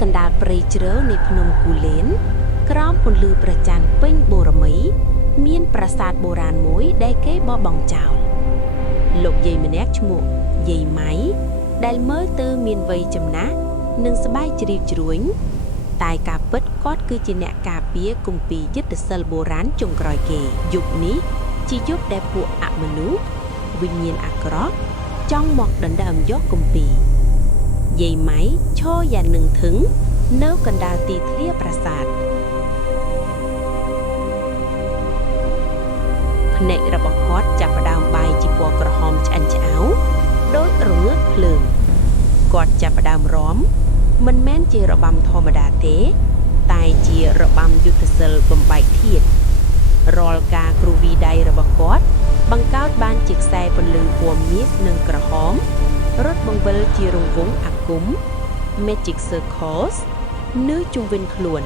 កណ្ដាលព្រៃជ្រៅនៃភ្នំគូលែនក្រោមពន្លឺព្រះច័ន្ទពេញបូរមីមានប្រាសាទបុរាណមួយដែលគេបោះបង់ចោលលោកយាយម្នាក់ឈ្មោះយាយម៉ៃដែលមើលទៅមានវ័យចំណាស់និងស្បែកជ្រីវជ្រួញតែការពិតគាត់គឺជាអ្នកការពារគម្ពីរយុទ្ធសិលបុរាណចុងក្រោយគេយុគនេះជាយុគដែលពួកអមនុស្សវិញ្ញាណអាក្រក់ចង់មកដណ្ដើមយកគម្ពីរយាយម៉ៃឈរយ៉ាងនឹងធឹងនៅកណ្ដាលទីធ្លាប្រាសាទភ្នែករបស់គាត់ចាប់ផ្ដើមបែកជាពណ៌ក្រហមឆ្អិនឆ្អៅដូចរងើកភ្លើងគាត់ចាប់ផ្ដើមរាំមិនមែនជារបាំធម្មតាទេតែជារបាំយុទ្ធសិលបំបែកធាតុរាល់ការគ្រូវីដៃរបស់គាត់បង្កើតបានជាខ្សែពន្លឺពណ៌មាសនិងក្រហមរត់បង្វិលជារង្វង់អាគម Magic Circles នៅជុំវិញខ្លួន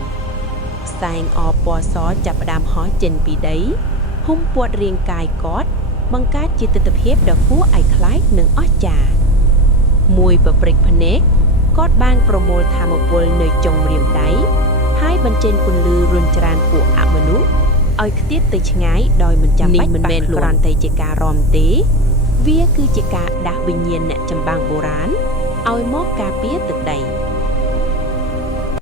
ផ្សែងអរពណ៌សចាប់ផ្ដើមហោះចេញពីដីហ៊ុំព័ទ្ធរាងកាយគាត់បង្កើតជាទិដ្ឋភាពដ៏គួរឲ្យខ្លាចនិងអស្ចារ្យមួយប្រព្រឹត្តភ្នែកគាត់បានប្រមូលថាមពលនៅចុងម្រាមដៃហើយបញ្ចេញពន្លឺរុញច្រានពួកអមនុស្សឲ្យខ្ទាតទៅឆ្ងាយដោយមិនចាំបាច់មិនមែនគ្រាន់តែជាការរំទេវាគឺជាការដាស់វិញ្ញាណអ្នកចម្បាំងបុរាណឲ្យមកការពារទឹកដី